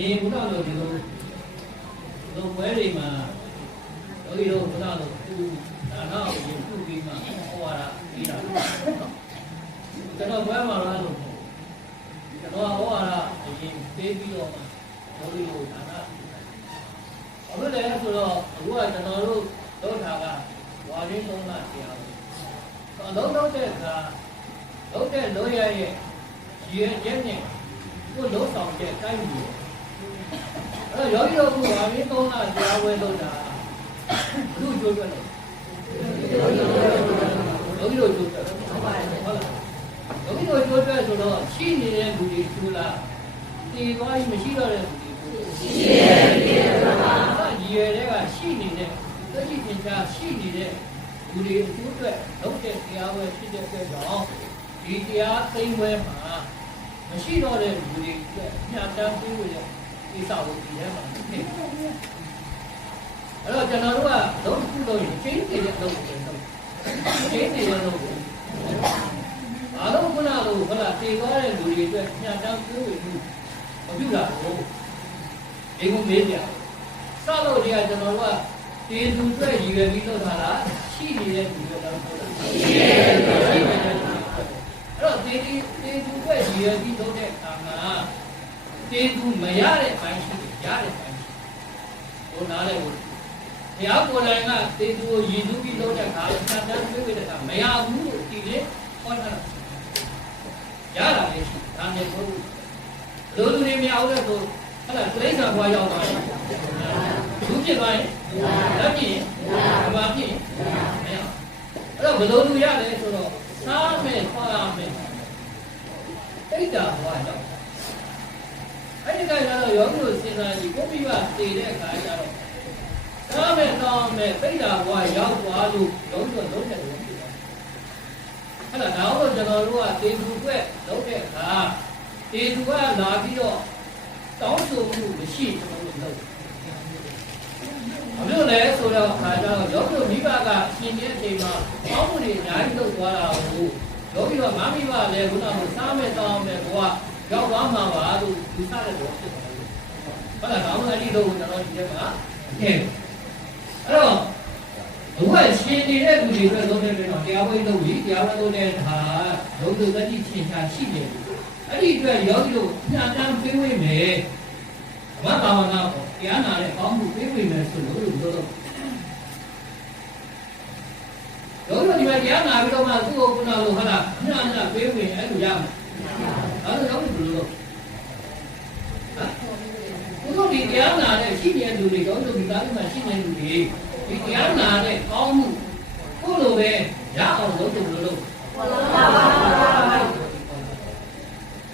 ရင်ဘုရားတို့ဒီလိုလိုပွဲတွေမှာယောဂီတို့ဘုရားတို့သူဒါနာကိုရင်ပြုပြီးမှဟောရတာပြီးတာကျွန်တော်ပွဲမှာတော့လို့ကျွန်တော်ဟောရတာအရင်ပေးပြီးတော့မှယောဂီတို့ဒါနာဘာလို့လဲဆိုတော့အခုကကျွန်တော်တို့လုပ်တာကဝါရင်းသုံးလတရားအလုံးလုံးတဲ့အခါလုံးတဲ့လို့ရရဲ့ရည်ရဲ့နဲ့ကိုလုံးဆောင်တဲ့တိုင်းပြည်အဲ့တော့ ယောဂီတို့ကဝါရင်းသုံးလတရားဝဲလုပ်တာဘုကျိုးတွက်လို့ယောဂီတို့ကျိုးတွက်ဟုတ်ပါရဲ့ဟုတ်လားယောဂီတို့ကျိုးတွက်ဆိုတော့ရှိနေတဲ့လူတွေကျိုးလားတည်သွားပြီးမရှိတော့တဲ့လူတွေရှိတယ်ရှိတယ်ပါရည်ရတဲ့ကရှိနေတဲ့သိရှိသင်္ချာရှိနေတဲ့လူတွေအကျိုးအတွက်လုပ်တဲ့တရားဝဲဖြစ်တဲ့အတွက်ကြောင့်ဒီတရားသိမ်းဝဲမှာမရှိတော့တဲ့လူတွေအတွက်ညှာတမ်းပေးလို့ရ ဒီစာကိုဒီထဲမှာဖြစ်အဲ့တော့ကျွန်တော်တို့ကလုံးခုလို့ရင်ချင်းနေတဲ့လုံးကိုလုပ်ချင်းနေတဲ့လုံးကိုအားလုံးခုနကလိုဟလာတည်သွားတဲ့လူတွေအတွက်ညှာတမ်းပေးလို့မပြုတာဘူးဒီကုမေးပြစလို့ဒီကကျွန်တော်တို့ကတေသူအတွက်ရည်ရွယ်ပြီးလုပ်တာလားရှိနေတဲ့လူတွေတော့ဟုတ်လားရှိနေတဲ့လူတွေရှိနေတဲ့လူတွေအဲ့တော့တေဒီတေသူအတွက်ရည်ရွယ်ပြီးလုပ်တဲ့အခါမှာ တေသူမရတဲ့ဘိုင်းရှိတယ်ရတဲ့ဘိုင်းရှိတယ်ဟိုနားလဲဘုရားကိုယ်တိုင်ကတေသူကိုရည်သူပြီးလုပ်တဲ့အခါစံတန်းပြည့်တဲ့အခါမရဘူးလို့ဒီလေဟောတာရတာလေရှိဒါနဲ့ဘုရားလူလူတွေမရဘူးလေဆိုဟဲ့လားတိရစ္ဆာန်ဘွားရောက်သွားတယ်လူဖြစ်သွားရင်လက်ဖြစ်ရင်အမှားဖြစ်ရင်မရအဲ့တော့ဘယ်လိုလူရလဲဆိုတော့စားမယ်ခွာမယ်တိတ်တာဘွားရောက် အဲ့ဒီကကြတော့ယောဂီတို့စဉ်းစားကြည့်ကိုမိဘတည်တဲ့အခါကျတော့စားမယ်တောင်းမယ်တိတ်တာဘွားရောက်သွားလို့လုံးဝလုံးတဲ့လုံးဖြစ်သွားအဲ့ဒါတော့ကျွန်တော်တို့ကတေသူကွက်လုံးတဲ့အခါတေသူကလာပြီးတော့တောင်းဆိုမှုမရှိကျွန်တော်တို့လုပ်ဘာလို့လဲဆိုတော့ခါကျတော့ယောဂီတို့မိဘကရှင်တဲ့အချိန်မှာအောင်းမှုတွေအများကြီးလုပ်သွားတာကိုယောဂီတို့မမိဘလည်းခုနကစားမဲ့တောင်းမဲ့ဘဝ ရောက်သွားမှာပါလို့ဒီစားတဲ့ဘောဖြစ်သွားတယ်ဟုတ်လားကောင်းတဲ့အဒီတို့ကျွန်တော်ဒီထဲမှာအထင်အဲ့တော့ဘဝရှင်နေတဲ့လူတွေအတွက်လုပ်တဲ့ပြန်တော့တရားဝိလုပ်ပြီးတရားဝိလုပ်တဲ့ဟာလုံးစုံတတိချင်းချာရှိတယ်အဲ့ဒီအတွက်ယောဂီတို့ညှတမ်းပေးဝေးမယ်ဘာသာဝနာကိုတရားနာတဲ့ကောင်းမှုပေးဝေးမယ်ဆိုလို့လို့တော့ယောဂီတို့ဒီမှာတရားနာပြီးတော့မှသူ့ကိုခုနလိုဟာလားညညပေးဝေးအဲ့လိုရမယ် အဲ့လိုယောဂီဘယ်လိုလုပ်ဟမ်ဘုရားဒီတရားနာတဲ့ရှိတဲ့လူတွေတော့ဒီသားတွေမှာရှိတဲ့လူတွေဒီတရားနာတဲ့ကောင်းမှုကိုလိုပဲရအောင်လုပ်တယ်လို့လို့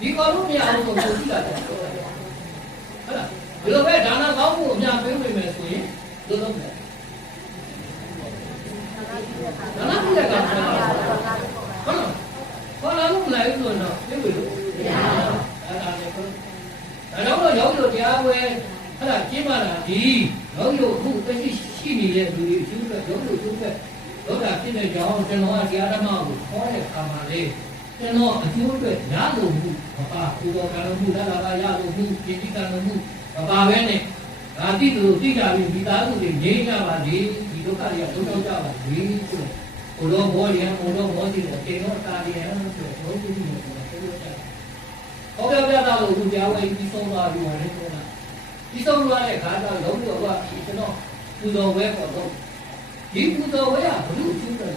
ဒီကောလို့မရအောင်ကိုကြည့်တာတယ်ဟုတ်လားဒီလိုပဲဒါနကောင်းမှုအများပေးဝင်မယ်ဆိုရင်လုပ်လုပ်မယ်ဒါနပြည့်ကဟုတ်လားဟုတ်လားဘာလို့မလိုက်လို့တော့ပြေဝေလို့မရဘူးအဲ့ဒါလည်းဒါ တော့ယောဂီတို့တရားဝဲအဲ့ဒါကျင်းပါလားဒီယောဂီတို့အခုတရှိရှိနေတဲ့လူတွေအကျိုးအတွက်ယောဂီတို့အကျိုးအတွက်လောကဖြစ်တဲ့ကြောင့်ကျွန်တော်ကတရားဓမ္မကိုခေါ်တဲ့အခါမှာလေကျွန်တော်အကျိုးအတွက်ရလို့မှုမပါဘူတော်ကံလို့မှုလာလာရလို့မှုပြည့်တိကံလို့မှုမပါဘဲနဲ့ဒါတိလို့တိကြပြီးမိသားစုတွေငြိမ်းကြပါလေဒီဒုက္ခတွေကဒုက္ခကြပါလေဆိုတော့ဘုရောဘောရံဘုရောဘောတိတဲ့တေနောတာရံဆိုတော့ဘုရားပြုလို့ပြောတယ် ဟောပြောပြတာလို့သူကြားဝဲပြီးဆုံးသွားပြီးဝင်နေတာဒီဆုံးသွားတဲ့ခါကျတော့လုံးဝကကျွန်တော်ပူဇော်ဝဲပေါ်တော့ဒီပူဇော်ဝဲကဘုလူကျူးတယ်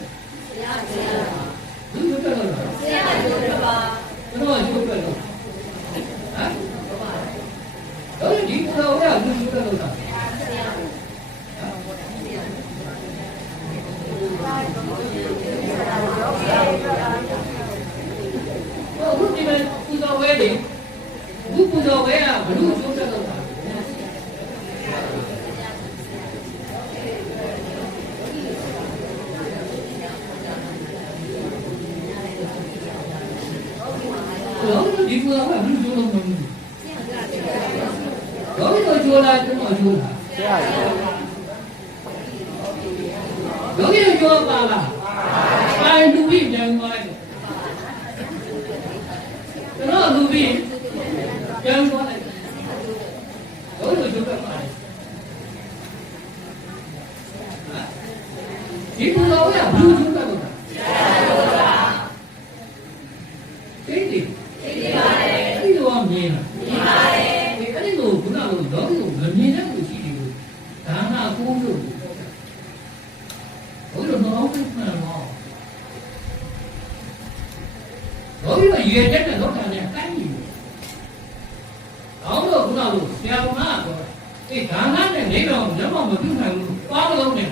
ဘုလူကျူးတယ်လို့ကျွန်တော်ကျူးတယ်လို့ဟမ်တော့ဒီပူဇော်ဝဲကဘုလူကျူးတယ်လို့လားဟုတ်ဘူးဒီမှာပူဇော်ဝဲတယ်ဘူးပူဇော်ဝဲကဘလူကျူးတယ်လို့လားတော့ဒီပူဇော်ဝဲဘလူကျူးလို့မဟုတ်ဘူးတော့ဒီလိုကျူးလာကျွန်တော်ကျူးလာတော့ဒီလိုကျူးပါလားပါလူပြီးပြန်သွားတယ် ကျွန်တော်လူပြီးပြန်သွားတယ် သိတယ်သိပါတယ်အဲ့ဒီတော့မြင်လားမြင်ပါတယ်အဲ့ဒီလိုခုနကလောကီကိုမမြင်တဲ့လူရှိတယ်ကိုဒါနာကိုလို့ဘုရားတော်အောင်မှန်တော့လောကီကရေတက်တဲ့လောကနဲ့ကိုင်းနေတယ်အောင်တော့ခုနကဆရာမကတော့အေးဒါနာနဲ့နေတော့ မျက်မှောက်မပြုနိုင်ဘူးပါမလို့နဲ့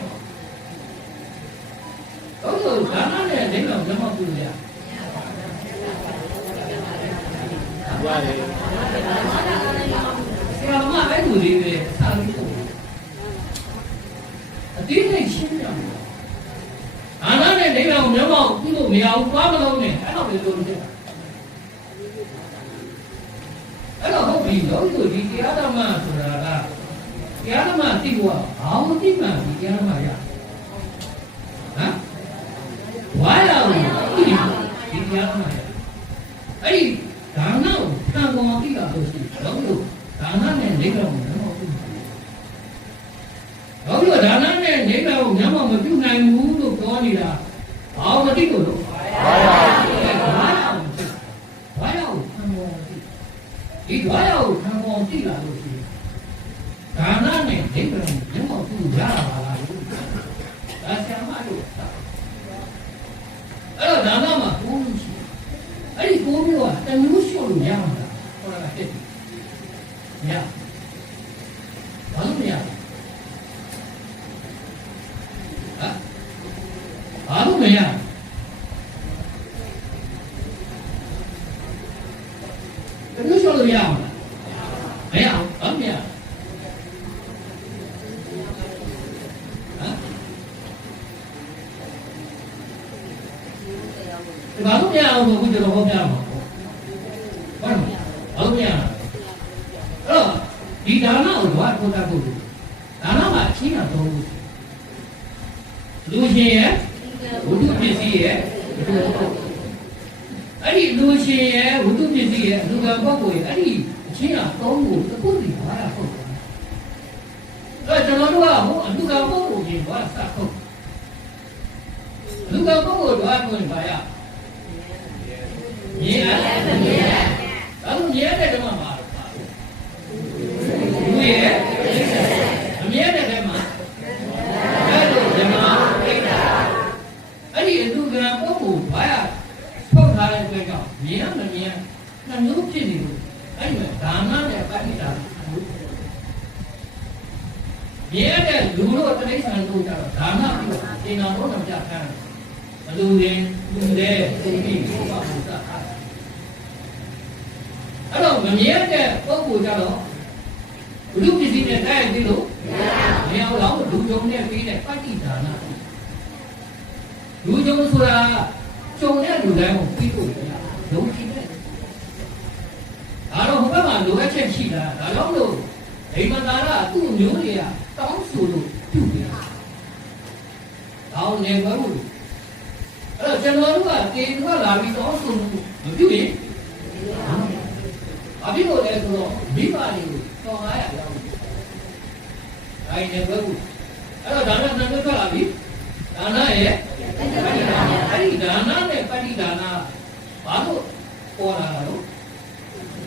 တော့ဒါနာနဲ့နေတော့မျက်မှောက်ပြုရရတယ်ဆရာမအဲ့လိုလေးပဲစာလို့အတိတ်နဲ့ရှင်းပြတယ်။အာနာနဲ့နေတော်မျက်မှောက်ပြုလို့မရဘူးသွားမလို့နဲ့အဲ့တော့ပဲလို့ဖြစ်တာ။အဲ့တော့ဟုတ်ပြီလို့ဆိုဒီတရားဓမ္မဆို တာကတရားဓမ္မသိဖို့ဘာမှသိမှန်ဒီတရားဓမ္မရ။ဟမ်ဝါရအောင်သိဒီတရားဓမ္မရ။အဲ့ဒီဒါနကိုခံပေါ်သိတာလို့ရှိတယ်လို့ဒါနနဲ့နေတော်မျက်မှောက်ပြုတယ်ဘာလို့ဒါနနဲ့နေတော်မျက်မှောက်မပြုနိုင်ဘူးလို့ပြောနေတာဘာမသိလို့လို့ဘာရဘာရောက်ဘာရောက်ခံပေါ်သိဒီဘာရောက်ခံပေါ်သိလာလို့ရှိရင်ဒါနနဲ့နေတော်မျက်မှောက်ပြုရတာပါလားလို့ဒါဆရာမတို့အဲ့တော့ဒါနမှာကိုယ်ရှိအဲ့ဒီကိုယ်မျိုးကတမျိုးလျှော့လို့ရမှာလားဟောတာဖြစ်တယ်မရဘာလို့မရလဲဟမ်ဘာလို့မရလဲတမျိုးလျှော့လို့ရမှာလားမရဘူးဘာလို့မရလဲဟမ်ဒီဘာလို့မရအောင်လို့ကျွန်တော်ဟောပြရမှာပေါ့ဘာလို့ဘာလို့မရလဲ အဲ့တော့ဒီဒါနကိုတော့ထုတ်တတ်ဖို့လိုဒါနမှာအချင်းကတော့ဘူးလူရှင်ရဲ့ဝိတုပစ္စည်းရဲ့အဲ့ဒီ လူရှင်ရဲ့ဝိတုပစ္စည်းရဲ့လူကပုဂ္ဂိုလ်ရဲ့အဲ့ဒီအချင်းကတော့ဘူးတစ်ခုတည်းဘာရဟုတ်အဲ့ကျွန်တော်တို့ကဟိုအလူကပုဂ္ဂိုလ်ကြီးဘာစဟုတ်လူကပုဂ္ဂိုလ်တော့ကိုဘာရမြင်ရတယ်မြင်ရတယ်ဒါလို့မြင်ရတဲ့ဓမ္မမှာပါလူရဲ့အမြဲတည်းမှာအဲ့လိုဓမ္မပိဋကအဲ့ဒီအလူကံပုဂ္ဂိုလ်ဘာရထုတ်ထားတဲ့အတွက်ကြောင့်မြင်ရမမြင်နှမျိုးဖြစ်နေလို့အဲ့ဒီမှာဒါနနဲ့ပဋိဒါ မြင်ရတဲ့လူတို့တိရစ္ဆာန်တို့ကြတော့ဒါနပြုအင်္ဂါဘောဓပြခံတယ်ဘလူရင်လူတဲ့သူပြီးဘုရားဘုရားအဲ့တော့မမြင်တဲ့ပုဂ္ဂိုလ်ကြတော့ဘုလူပစ္စည်းနဲ့တိုက်ပြီးလို့မရဘူးတော့လူကြုံနဲ့ပြီးတဲ့ပဋိဒါနလူကြုံဆိုတာကြုံတဲ့လူတိုင်းကိုပြီးလို့ရတယ်ယုံကြည်တဲ့ဒါတော့ဟိုဘက်မှာလိုအပ်ချက်ရှိတာဒါကြောင့်လို့ဒိမတာရသူ့မျိုးတွေက တောင်းဆိုလို့ပြုတယ်။ဒါအောင်နေပါဘူး။အဲ့တော့ကျွန်တော်တို့ကတေကလာပြီးတောင်းဆိုလို့မပြုရင်အဘိဓိလည်းဆိုတော့မိဘတွေကိုတော်လာရအောင်။ဒါရင်လည်းဘူး။အဲ့တော့ဒါနနဲ့ထွက်လာပြီ။ဒါနရဲ့ပဋိဒါနအဲ့ဒီဒါနနဲ့ပဋိဒါနဘာလို့ပေါ်လာတာလို့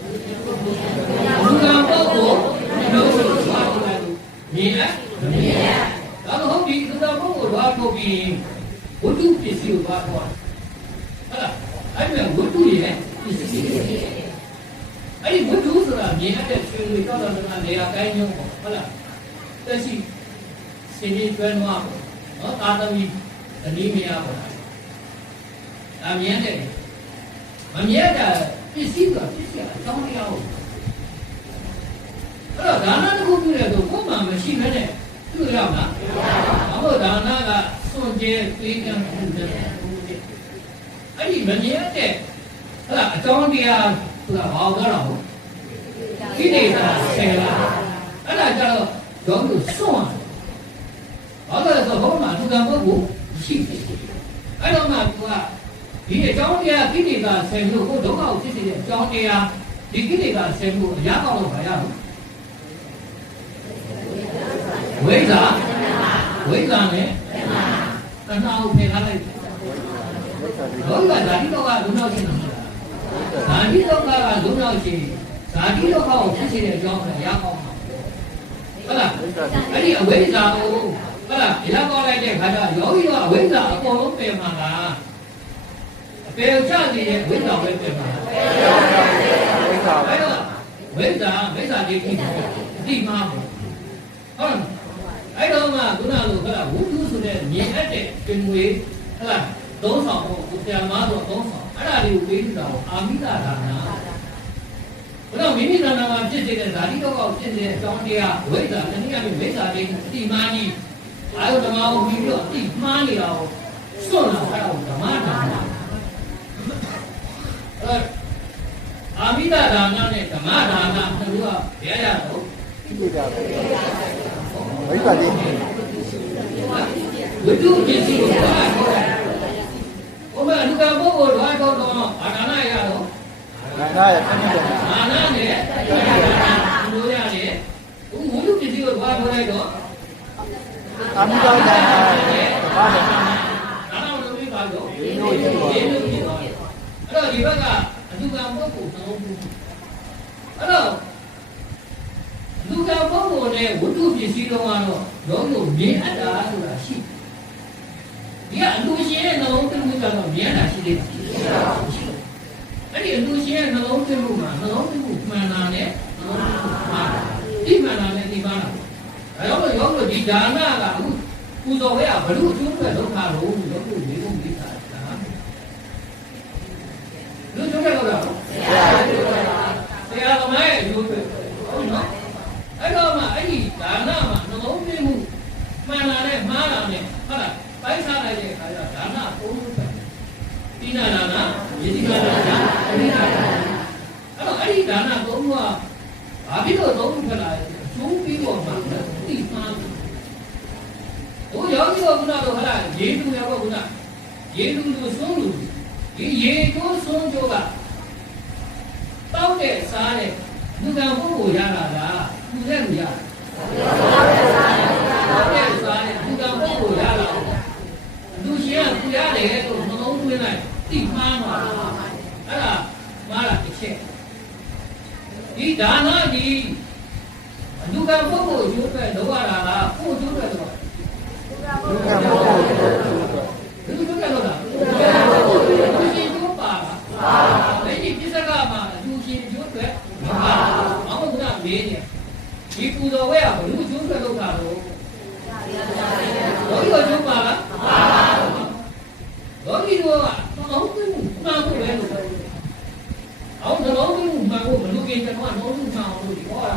လူကပုဂ္ဂိုလ်တို့ကိုသွားတယ်မြင်လားမမြင်ဒါတော့ဟုတ်ပြီလူကပုဂ္ဂိုလ်သွားထုတ်ပြီးဝတ္ထုပစ္စည်းကိုသွားတော့ဟုတ်လားအဲ့ဒါဝတ္ထုရဲ့ပစ္စည်းအဲ့ဒီဝတ္ထုဆိုတာမြင်ရတဲ့ရှင်တွေတော့တော့နေရာတိုင်းမျိုးပေါ့ဟုတ်လားတက်ရှိ စင်ကြီးကျွမ်းသွားပေါ့နော်တာသမီအနည်းမရပါဘူးဒါမြင်တယ်မမြင်တာပစ္စည်းကပစ္စည်းအကြောင်းတရားဟုတ်အဲ့တော့ဒါနတစ်ခုပြုတယ်ဆိုကိုယ်မှမရှိဘဲနဲ့ပြုရမှာမရပါဘူး။ဘာလို့ဒါနကစွန့်ကြဲပေးကံပြုတယ်အဲ့ဒီမမြင်တဲ့ဟဲ့အကြောင်းတရားဆိုတာဘာလို့တော့ကိလေသာဆယ်လာအဲ့ဒါကြတော့ရောလို့စွန့်ရတယ် ဘာလို့လဲဆိုတော့ဘုရားလူကံပုဂ္ဂိုလ်ရှိတယ်အဲ့တော့မှသူကဒီအကြောင်းတရားကိလေသာဆယ်လို့ကိုဒုက္ခကိုဖြစ်စေတဲ့အကြောင်းတရားဒီကိလေသာဆယ်လို့အရာကောင်းလို့ဘာရလဲဝိဇ္ဇာဝိဇ္ဇာနဲ့တဏှာကိုဖယ်ထားလိုက်တယ်ဝိသတိဘုရားဓာတိတော့ကဘုရားရှင်းတာတိဒုက္ခကလုံးတော့ချင်းဇာတိဒုက္ခကိုဖြစ်စေတဲ့အကြောင်းကိုရအောင်ပါဟုတ်လားဝိဇ္ဇာတိအဲ့ဒီအဝိဇ္ဇာကို ဟုတ်လားဒီလောက်ကောက်လိုက်တဲ့ခါကျယောဂီကအဝိဇ္ဇာအကုန်လုံးပယ်မှာလားအပယ်ချနေတဲ့အဝိဇ္ဇာပဲပယ်မှာလားဝိဇ္ဇာအဲ့တော့ဝိဇ္ဇာဝိဇ္ဇာတိတိအတိမှာပေါ့ဟုတ်လားအဲ့တော့မှခုနလိုဟုတ်လားဝုထုဆိုတဲ့မြင်အပ်တဲ့ပင်မွေဟုတ်လားသုံးဆောင်ပေါ့ကိုဆရာမဆိုသုံးဆောင်အဲ့ဒါလေးကိုပေးတာကိုအာမိတာဒါနာဘယ်တော့မိမိနာနာမှာဖြစ်နေတဲ့ဇာတိတော့ကောက်ဖြစ်နေတဲ့အကြောင်းတရားဝိဇ္ဇာတနည်းအားဖြင့်ဝိဇ္ဇာတိအတိမာကြီး အာယုဓမ္မကိုပြီးတော့အတိမှားနေတာကိုစွန့်လာအဲ့ဒါကိုဓမ္မဒါနာအဲ့အာမိတာဒါနာနဲ့ဓမ္မဒါနာတို့ကဘယ်ရတော့ဝိဇ္ဇာတိဝိဇ္ဇာတိဝိတုပစ္စည်းကိုဘာခေါ်လဲဘုရားလူကပုဂ္ဂိုလ်ဓာတ်တော်တော်အာဒါနာရတော့နာနာရဲ့အနိစ္စအာနာနဲ့လူရတယ်ဘုဝိတုပစ္စည်းကိုဘာခေါ်လဲတော့ အာမိတောဒါနာရဲ့တပါးနဲ့ဒါတော့လူပြီးပါတော့ဒီလိုရှိပါဒီလိုပြီးတော့အဲ့တော့ဒီဘက်ကအလူကပုဂ္ဂိုလ်သုံးခုအဲ့တော့လူကပုဂ္ဂိုလ်နဲ့ဝိတုပစ္စည်းတော့ကတော့လုံးလုံးမြင်အပ်တာဆိုတာရှိဒီကအလူရှင်ရဲ့နှလုံးသွင်းမှုကတော့မြင်တာရှိသေးတယ်အဲ့ဒီအလူရှင်ရဲ့နှလုံးသွင်းမှုမှာနှလုံးသွင်းမှုမှန်တာနဲ့နှလုံးသွင်းမှုမှားတာဒီမှန်တာနဲ့ဒီပါတာ ဒါကြောင့်ရောလို့ဒီဒါနကအခုပူဇော်ခဲ့ရဘလို့အကျိုးအတွက်လောက်တာလို့ရောလို့ဒီလိုမိတာဒါလူကျိုးတဲ့တော့ဆရာသမားရဲ့အကျိုးအတွက်ဟုတ်နော်အဲ့တော့မှအဲ့ဒီဒါနမှာနှလုံးသွင်းမှုမှန်တာနဲ့မှားတာနဲ့ဟုတ်လားပိုင်းခြားလိုက်တဲ့အခါကျဒါနပုံလို့ပဲဒီနာနာနာယေတိနာနာအနိနာနာအဲ့တော့အဲ့ဒီဒါနသုံးခုကဘာဖြစ်လို့သုံးခုဖြစ်လာလဲကျိုးပြီးတော့မှဒီမှား ဟိုယောဂီကခုနကတော့ဟလာရေတူရတော့ခုနရေတူလူဆုံးလူဒီရေတူဆုံးကျိုးကတောက်တဲ့စားတဲ့လူကံပုဂ္ဂိုလ်ရတာလားလူတဲ့လူရတာတောက်တဲ့စားတဲ့လူကံပုဂ္ဂိုလ်ရတာလူရှင်ကသူရတယ်လို့နှ လုံးသွင်းလိုက်တိမှားမှာအဲ့ဒါမှားတာတစ်ချက်ဒီဒါနကြီးလူကံပုဂ္ဂိုလ်ကျိုးပဲလောက်ရတာလားကိုယ်ကျိုးပဲလောက်လူကပုဂ္ဂိုလ်တို့ဘယ်လိုလုပ်ရတော့လဲလူရှင်ကျိုးပါလားပါဒီပြစ္ဆကမှာလူရှင်ကျိုးပဲမပါဘာမှမကမေးနေဒီပူတော်ဝဲကဘလူကျိုးပဲလောက်တာတော့ဘောဒီကျိုးပါလားမပါဘောဒီတော့တော့ဘူးမှန်ဖို့ပဲလို့အောင်တော့ဘူးမှန်ဖို့ဘလူကင်ကတော့တော့ဘူးမှန်အောင်လို့ဒီဟောတာ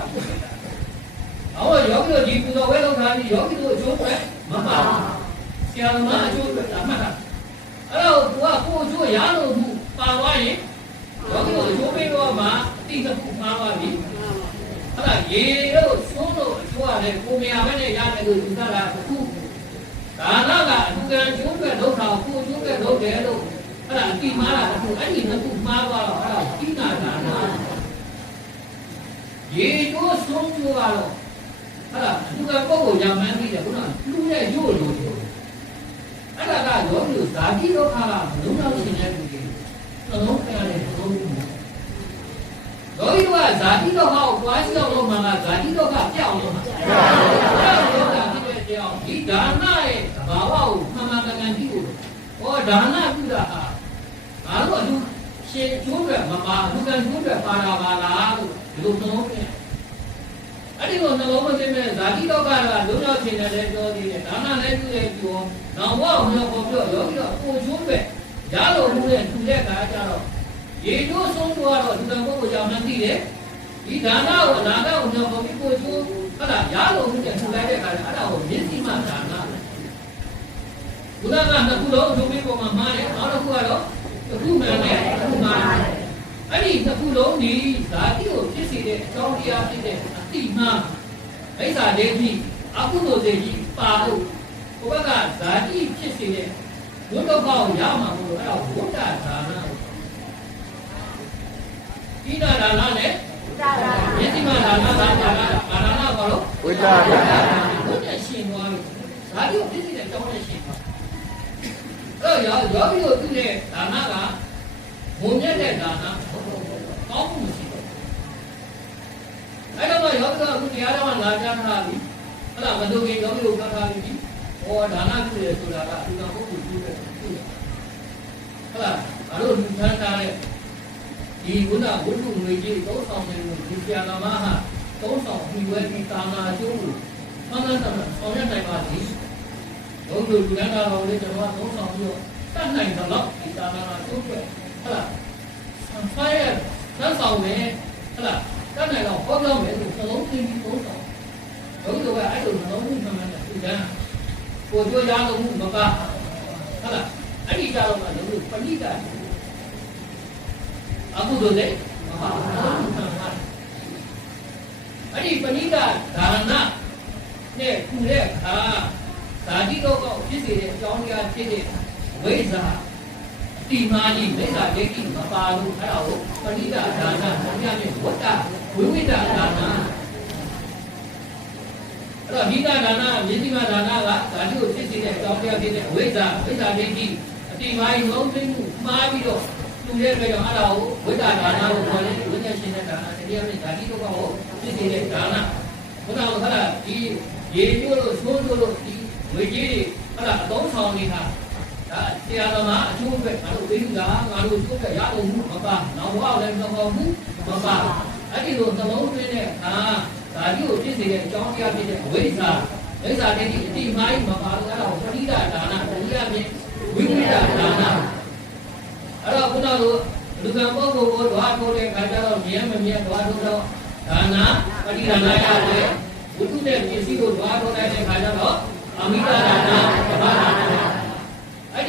အော်ယောဂီတို့ဒီပူတော်ဝဲလောက်တာဒီယောဂီတို့အကျိုးပဲမပါ ဆရာသမားအကျိုးအတွက်ဒါမှတ်တာအဲ့တော့သူကကိုယ်အကျိုးရလို့သူပါသွားရင်ယောဂီတို့အကျိုးပေးတော့မှအတိတ်ကမှားသွားပြီအဲ့ဒါရေတို့သုံးတို့အကျိုးရတယ်ကိုမြာပဲနဲ့ရတယ်လို့ယူဆတာအခုဒါနကအလူကံကျိုးအတွက်ဒုက္ခကိုကိုယ်ကျိုးအတွက်ဒုက္ခလို့အဲ့ဒါအတိမှားတာအခုအဲ့ဒီနှစ်ခုမှားသွားတော့အဲ့ဒါကိနာဒါနရေတို့သုံးကျိုးက တော့အဲ့ဒါအလူကံပုဂ္ဂိုလ်ရမှန်းသိတယ်ခုနကလူရဲ့ရို့လို့အဲ့ဒါကရောလို့ဇာတိဒုက္ခကဘလုံးတော့ရှင်တဲ့သူတွေနှလုံးခရတယ်ဘလုံးဘူးရောဒီကဇာတိဒုက္ခကိုတွားစီအောင်လို့မှလားဇာတိဒုက္ခပြောင်းလို့မှာပြောင်းလို့တာဒီပဲကြောင်းဒီဒါနရဲ့သဘာဝကိုမှန်မှန်ကန်ကန်ကြည့်ဖို့ဟောဒါနပြုတာဟာငါတို့အလူရှင်ကျိုးတွေမပါလူကံကျိုးတွေပါတာပါလားလို့ဒီလိုနှလုံးပြန် အဲ့ဒီလိုနှလုံးမသိမဲ့ဇာတိဒုက္ခကလုံးတော့ရှင်တယ်ပြောသေးတယ်ဒါနလည်းပြုရဲ့ပြောနောက်ဘဝကိုတော့ပေါ်ပြောရောပြီးတော့ကိုချိုးပဲရလို့မှုနဲ့ထူတဲ့ခါကျတော့ရေတို့ဆုံးတော့တော့ဒီတော်ပုဂ္ဂိုလ်ကြောင့်မှသိတယ်ဒီဒါနကိုအနာဂတ်ကိုတော့ပေါ်ပြီးကိုချိုးဟုတ်လားရလို့မှုနဲ့ထူလိုက်တဲ့ခါကျအဲ့ဒါကိုမျက်စိမှဒါနဘုရားကနှစ်ခုလုံးဒုမေပေါ်မှာမှားတယ်နောက်တစ်ခုကတော့တစ်ခုမှန်တယ်တစ်ခုမှားတယ်အဲ့ဒီတစ်ခုလုံးဒီဇာတိကိုဖြစ်စေတဲ့အကြောင်းတရားဖြစ်တဲ့အ တိမှမိစ္ဆာဒိဋ္ဌိအကုသိုလ်တွေကြီးပါလို့ဘုရားကဇာတိဖြစ်စေတဲ့ဘုဒ္ဓဘောင်ရမှာမို့အဲ့ဒါဝိတ္တဒါနဒီနာဒါနနဲ့ယတိမဒါနဒါနဒါနဒါနဘာလို့ဝိဇ္ဇာတိဘုရားရှင်သွားလို့ဇာတိကိုဖြစ်စေတဲ့ကြောင်းနဲ့ရှင်သွားအဲ့တော့ယောဂီတို့သူ့ရဲ့ဒါနကဘုံမြတ်တဲ့ဒါန ကောင်းမှုမရှိတော့အဲ့တော့ယောဂ ကအခုတရားတော်မှာလာကြတာပြီအဲ့ဒါမတို့ခင်ယောဂကိုကထားပြီဟောဒါနပြုတယ်ဆိုတာကဒီကပုဂ္ဂိုလ်ပြုတယ်ပြုတယ်ဟုတ်လားဘာလို့လူထမ်းထားတဲ့ဒီကုဏဝိတုငွေကြီးသုံးဆောင်တယ်လို့ဒီဆရာတော်မဟာသုံးဆောင်ပြီးဝဲဒီတာနာကျိုးကိုမှန်မှန်ဆန်ဆန်ဆောင်ရနိုင်ပါသည်ဘုန်းကြီးလူထမ်းထားတော်လေးကျွန်တော်ကသုံးဆောင်ပြီးတော့တတ်နိုင်တော့ဒီတာနာကျိုးပဲဟုတ်လားဖိုင်ရသတ်ဆောင်မယ်ဟုတ်လား တတ်နိုင်တော့ဟောပြောမယ်ဆိုသလုံးသိပြီးသုံးဆောင်ဘုန်းကြီးကအဲ့လိုသလုံးသိမှန်မှန်နဲ့သူကကိုကြိုးရလို့မကဟုတ်လားအဲ့ဒီကြတော့မှလို့ပဏိတာအခုတို့လေမဟာအဲ့ဒီပဏိတာဒါနနဲ့ခုတဲ့အခါဓာတိတော့ကောဖြစ်စေ တဲ့အကြောင်းတရားဖြစ်တဲ့ဝိဇ္ဇာအတိမာကြီးမိစ္ဆာဒိဋ္ဌိမပါလို့အဲ့ဒါကိုပဏိတာဒါနဆံရမယ့်ဝတ္တဝိဝိတဒါနအဲ့တော့ဟိတဒါနမြင့်တိမဒါနကဓာတိကိုဖြစ်စေတဲ့အကြောင်းတရားဖြစ်တဲ့ဝိဇ္ဇာမိစ္ဆာဒိဋ္ဌိအတိမာကြီးလုံးသိမှုမှားပြီးတော့သူရဲ့အတွက်ကြောင့်အဲ့ဒါကိုဝိတ္တဒါနကိုခေါ်တယ်ဝိညာဉ်ရှင်တဲ့ဒါနတရားနဲ့ဓာတိတော့ကောဖြစ်စေတဲ့ဒါနဘုရားကဟာဒီရေကျိုးလို့သိုးကျိုးလို့ဒီဝေကြီးတွေဟာအသုံးဆောင်နေတာ ဒါတရားတော်မှာအကျိုးပဲငါတို့သိတာငါတို့ကျိုးပဲရအောင်မှုမပါနောက်ဘဝလည်းမပေါ်ဘူးမပါအဲ့ဒီလိုသလုံးသွင်းတဲ့အခါဒါကြီးကိုဖြစ်စေတဲ့အကြောင်းတရားဖြစ်တဲ့ဝိဇ္ဇာဝိဇ္ဇာတည်းဒီအတိမိုင်းမပါလို့အဲ့ဒါကိုပရိဒါဒါနပရိယမြင့်ဝိဝိဒဒါနအဲ့တော့ခုနကလူကံပုဂ္ဂိုလ်ကိုဓွားထိုးတဲ့ခါကျတော့မြဲမမြဲဓွားထိုးတော့ဒါနပရိဒါနရတယ်ဝိတုတဲ့ပစ္စည်းကိုဓွားထိုးလိုက်တဲ့ခါကျတော့အမိတာဒါနပဘာဒါနအဲ့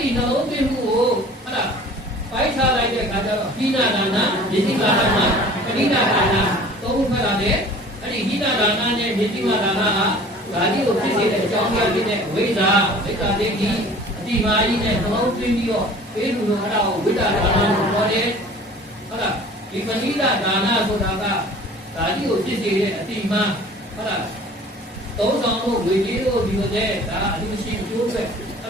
ဒီနှလုံးသွင်းမှုကိုဟုတ်လားပိုင်းခြားလိုက်တဲ့ခါကျတော့ဟိနာဒါနယတိမာဒါနပရိဒါဒါနသုံးခုထွက်လာတဲ့အဲ့ဒီဟိနာဒါနနဲ့ယတိမာဒါနကဒါကြီးကိုဖြစ်စေတဲ့အကြောင်းအရာဖြစ်တဲ့ဝိဇ္ဇာဝိဇ္ဇာတိတိအတိမာကြီးနဲ့နှလုံးသွင်းပြီးတော့ပေးလူတို့အဲ့ဒါကိုဝိဇ္ဇာဒါနလို့ခေါ်တယ်ဟုတ်လားဒီပဏိဒဒါနဆိုတာကဒါကြီးကိုဖြစ်စေတဲ့အတိမာဟုတ်လားသုံးဆောင်လို့ဝေကြီးတို့ဒီလိုတဲ့ဒါအလူရှင်ကျိုးပဲ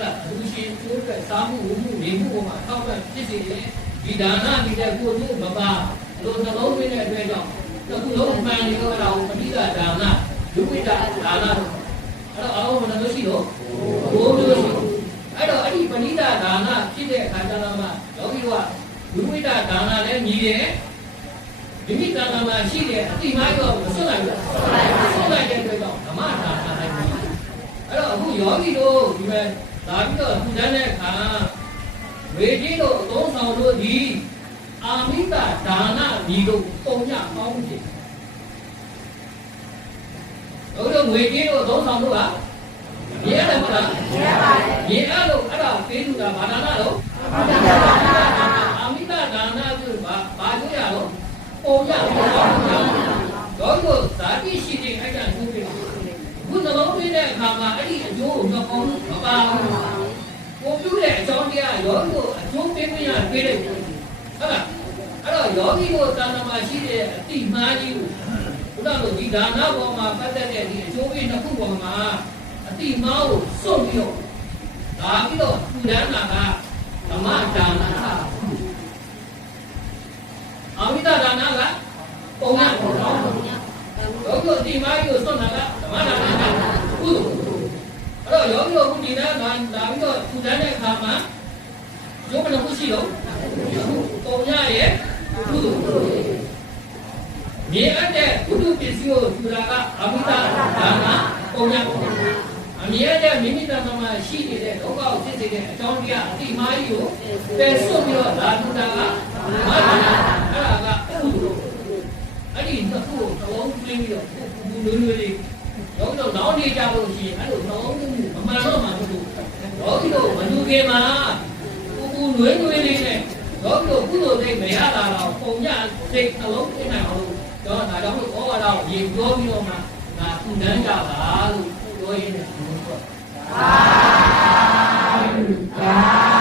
ဟုတ်လားအလူရှင်ကျိုးပဲစားမှုဝမှုနေမှုပေါ်မှာထောက်ပဲဖြစ်စေတယ်ဒီဒါနနေတဲ့ကိုယ်တို့မပါလို့နှလုံးသွင်းတဲ့အတွက်ကြောင့်တစ်ခုလုံးမှန်နေတော့အဲ့ဒါကိုပဏိဒဒါနဒုဝိဒဒါနအဲ့တော့အားလုံးဘယ်နှလို့ရှိတော့ဘိုးမျိုးရှိအဲ့တော့အဲ့ဒီပဏိဒဒါနဖြစ်တဲ့အခါကျတော့မှယောဂီကဒုဝိဒဒါနလည်းညီတယ်မိမိတဏ္ဍာမှာရှိတဲ့အတိမိုက်တော့မစွတ်နိုင်ဘူးစွတ်နိုင်တဲ့အတွက်ကြောင့်ဓမ္မဒါနလည်းညီအဲ့တော့အခုယောဂီတို့ဒီမဲ့ လာပြီးတော့ထူတန်းတဲ့အခါဝေကြီးတို့အသုံးဆောင်တို့ဒီအာမိတဒါနညီတို့ပုံညပေါင်းတယ်တို့တို့ငွေကြီးတို့သုံးဆောင်တို့ကမြဲတယ်မဟုတ်လားမြဲပါတယ်မြဲအဲ့လိုအဲ့ဒါပေးလူတာဘာဒါနလို့အာမိတဒါနပြုဘာဘာလို့ရလို့ပုံရပုံရတော့တို့ဇာတိရှိတဲ့အဲ့ဒါသူပေးခုနှ လုံးသွင်းတဲ့အခါမှာအဲ့ဒီအကျိုးကိုမပေါင်းမပါဘူးကိုပြုတဲ့အကြောင်းတရားရောတို့အကျိုးပေးခွင့်ရပေးတယ်ဟုတ်လားအဲ့တော့ယောဂီတို့တဏ္ဍာမှာရှိတဲ့အတိမှားကြီးကိုဘုရားတို့ဒီဒါနပေါ်မှာပတ်သက်တဲ့ဒီအကျိုးပေးနှစ်ခုပေါ်မှာအတိမားကိုစွန့်ပြီးတော့ဒါပြီးတော့ထူတန်းတာကဓမ္မဒါနသာအဝိဒဒါနကပုံရပုံတော်ယောဂီတို့အတိမားကြီးကိုစွန့်တာကဓမ္မဒါနကကုသိုလ်အဲ့ တော့ယောဂီတို့ခုဒီနာကလာပြီးတော့ထူတန်းတဲ့အခါမှာရုပ်ဘယ်နှခုရှိတော့ပုံရရဲ့ကုသိုလ်မြေအပ်တဲ့ဘုဒ္ဓပစ္စည်းကိုထူတာကအမိတာဒါနပုံရပုံအမြဲတမ်းမိမိတဏ္ဍာမှာရှိနေတဲ့ဒုက္ခကိုဖြစ်စေတဲ့အကြောင်းတရားအတိမားကြီးကိုပယ်စွန့်ပြီးတော့လာထူတာကမာဒါနအဲ့ဒါကကုသိုလ်အဲ့ဒီနှစ်ခုကိုသဘောကျင်းပြီးတော့ဘူလူလူလေးရောတော့နောက်နေကြလို့ရှိရင်အဲ့လိုနှောင်းမှု မမှန်တော့မှမဟုတ်ဘူးရောဒီတော့မလူခင်မှာဘူဘူနွေးနွေးလေးနဲ့ရောဒီတော့ကုသိုလ်စိတ်မရတာတော့ပုံညစိတ်နှလုံးသွင်းနိုင်အောင်လို့တော့ဒါကြောင့်လို့ဩဝါဒကိုရေပြောပြီးတော့မှဒါကုဒန်းကြပါလို့ပြောရင်းနဲ့ဘုရားသာ